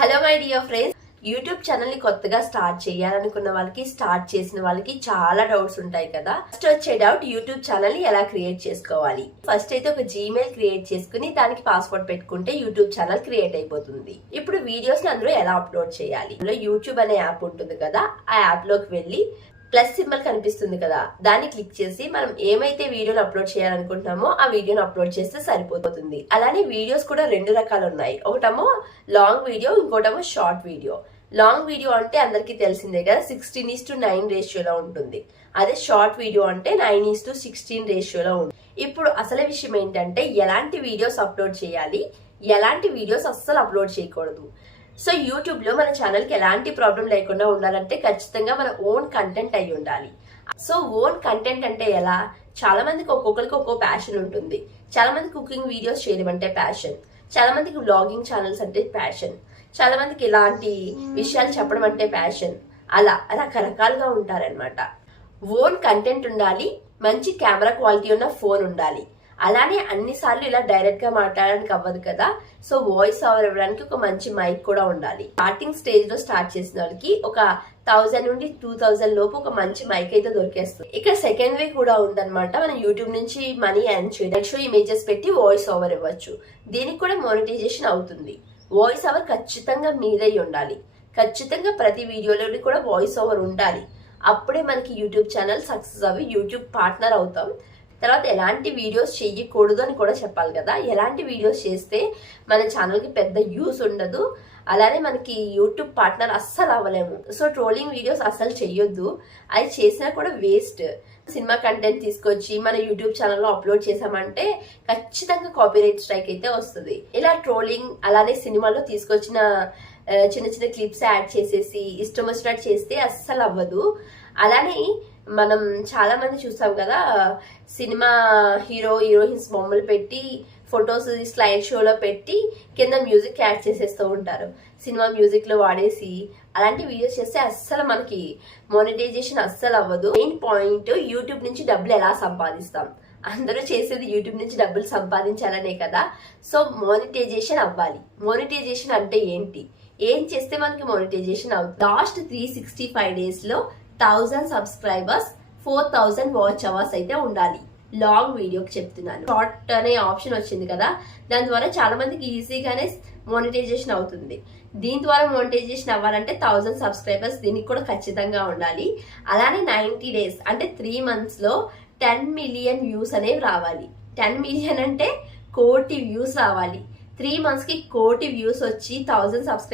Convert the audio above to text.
Hello my dear friends, YouTube channel ని కొత్తగా start చేయాలనుకున్న వాళ్ళకి, స్టార్ట్ చేసిన వాళ్ళకి చాలా డౌట్స్ ఉంటాయి కదా. ఫస్ట్ వచ్చే డౌట్, యూట్యూబ్ ఛానల్ ని ఎలా క్రియేట్ చేసుకోవాలి. ఫస్ట్ అయితే ఒక జీమెయిల్ క్రియేట్ చేసుకుని దానికి పాస్వర్డ్ పెట్టుకుంటే యూట్యూబ్ ఛానల్ క్రియేట్ అయిపోతుంది. ఇప్పుడు వీడియోస్ ని అందులో ఎలా అప్లోడ్ చేయాలి. అందులో యూట్యూబ్ అనే యాప్ ఉంటుంది కదా, ఆ యాప్ లోకి వెళ్ళి ప్లస్ సింబల్ కనిపిస్తుంది కదా, దాన్ని క్లిక్ చేసి మనం ఏమైతే వీడియోని అప్లోడ్ చేయాలనుకుంటున్నామో ఆ వీడియోని అప్లోడ్ చేస్తే సరిపోతుంది. అలానే వీడియోస్ కూడా రెండు రకాలు ఉన్నాయి. ఒకటేమో లాంగ్ వీడియో, ఇంకోటేమో షార్ట్ వీడియో. లాంగ్ వీడియో అంటే అందరికీ తెలిసిందే కదా, 16:9 రేషియోలో ఉంటుంది. అదే షార్ట్ వీడియో అంటే 9:16 రేషియోలో ఉంటుంది. ఇప్పుడు అసలు విషయం ఏంటంటే ఎలాంటి వీడియోస్ అప్లోడ్ చేయాలి, ఎలాంటి వీడియోస్ అస్సలు అప్లోడ్ చేయకూడదు. సో యూట్యూబ్ లో మన ఛానల్ కి ఎలాంటి ప్రాబ్లం లేకుండా ఉండాలంటే ఖచ్చితంగా మన ఓన్ కంటెంట్ అయి ఉండాలి. సో ఓన్ కంటెంట్ అంటే ఎలా, చాలా మందికి ఒక్కొక్కరికి ఒక్కో ప్యాషన్ ఉంటుంది. చాలా మంది కుకింగ్ వీడియోస్ చేయడం అంటే ప్యాషన్, చాలా మందికి వ్లాగింగ్ ఛానల్స్ అంటే ప్యాషన్, చాలా మందికి ఇలాంటి విషయాలు చెప్పడం అంటే ప్యాషన్. అలా రకరకాలుగా ఉంటారనమాట. ఓన్ కంటెంట్ ఉండాలి, మంచి కెమెరా క్వాలిటీ ఉన్న ఫోన్ ఉండాలి. అలానే అన్నిసార్లు ఇలా డైరెక్ట్ గా మాట్లాడడానికి అవ్వదు కదా, సో వాయిస్ ఓవర్ ఇవ్వడానికి ఒక మంచి మైక్ కూడా ఉండాలి. స్టార్టింగ్ స్టేజ్ లో స్టార్ట్ చేసిన వాళ్ళకి ఒక 1000 నుండి 2000 లోపు ఒక మంచి మైక్ అయితే దొరికేస్తుంది. ఇక్కడ సెకండ్ వే కూడా ఉందన్నమాట. మనం యూట్యూబ్ నుంచి మనీ ఎర్న్ చేయొచ్చు, ఇమేజెస్ పెట్టి వాయిస్ ఓవర్ ఇవ్వచ్చు. దీనికి కూడా మానిటైజేషన్ అవుతుంది. వాయిస్ ఓవర్ ఖచ్చితంగా మీదై ఉండాలి. ఖచ్చితంగా ప్రతి వీడియోలో కూడా వాయిస్ ఓవర్ ఉండాలి. అప్పుడే మనకి యూట్యూబ్ ఛానల్ సక్సెస్ అవి యూట్యూబ్ పార్ట్నర్ అవుతాం. తర్వాత ఎలాంటి వీడియోస్ చెయ్యకూడదు అని కూడా చెప్పాలి కదా. ఎలాంటి వీడియోస్ చేస్తే మన ఛానల్కి పెద్ద యూస్ ఉండదు, అలానే మనకి యూట్యూబ్ పార్ట్నర్ అస్సలు అవ్వలేము. సో ట్రోలింగ్ వీడియోస్ అస్సలు చెయ్యొద్దు, అది చేసినా కూడా వేస్ట్. సినిమా కంటెంట్ తీసుకొచ్చి మన యూట్యూబ్ ఛానల్లో అప్లోడ్ చేసామంటే ఖచ్చితంగా కాపీరైట్ స్ట్రైక్ అయితే వస్తుంది. ఇలా ట్రోలింగ్ అలానే సినిమాలో తీసుకొచ్చిన చిన్న చిన్న క్లిప్స్ యాడ్ చేసేసి ఇష్టం వచ్చినట్టు చేస్తే అస్సలు అవ్వదు. అలానే మనం చాలా మంది చూస్తాం కదా, సినిమా హీరోయిన్స్ బొమ్మలు పెట్టి ఫొటోస్ స్లైడ్ షోలో పెట్టి కింద మ్యూజిక్ యాడ్ చేసేస్తూ ఉంటారు. సినిమా మ్యూజిక్ లో వాడేసి అలాంటి వీడియోస్ చేస్తే అస్సలు మనకి మానిటైజేషన్ అస్సలు అవ్వదు. మెయిన్ పాయింట్, యూట్యూబ్ నుంచి డబ్బులు ఎలా సంపాదిస్తాం. అందరూ చేసేది యూట్యూబ్ నుంచి డబ్బులు సంపాదించాలనే కదా. సో మానిటైజేషన్ అవ్వాలి. మానిటైజేషన్ అంటే ఏంటి, ఏం చేస్తే మనకి మానిటైజేషన్ అవుతుంది. లాస్ట్ 365 డేస్ లో 1000 సబ్స్క్రైబర్స్, 4000 వాచ్ అవర్స్ అయితే ఉండాలి. లాంగ్ వీడియోకి చెప్తున్నాను. షార్ట్ అనే ఆప్షన్ వచ్చింది కదా, దాని ద్వారా చాలా మందికి ఈజీగానే మానిటైజేషన్ అవుతుంది. దీని ద్వారా మానిటైజేషన్ అవ్వాలంటే 1000 సబ్స్క్రైబర్స్ దీనికి కూడా ఖచ్చితంగా ఉండాలి. అలానే 90 డేస్ అంటే 3 months లో 10 మిలియన్ వ్యూస్ అనేవి రావాలి. 10 మిలియన్ అంటే 1,00,00,000 వ్యూస్ రావాలి. 3 months కి 1,00,00,000 వ్యూస్ వచ్చి 1000 సబ్స్క్రైబర్స్